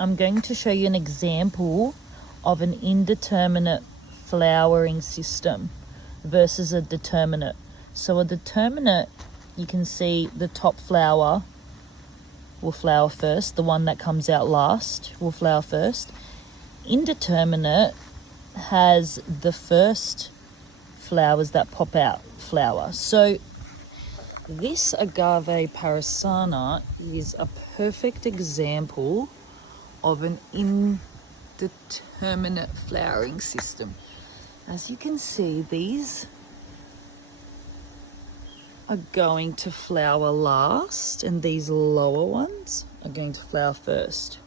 I'm going to show you an example of an indeterminate flowering system versus a determinate. So a determinate, you can see the top flower will flower first. The one that comes out last will flower first. Indeterminate has the first flowers that pop out flower. So this Agave parrasana is a perfect example of an indeterminate flowering system. As you can see, these are going to flower last and these lower ones are going to flower first.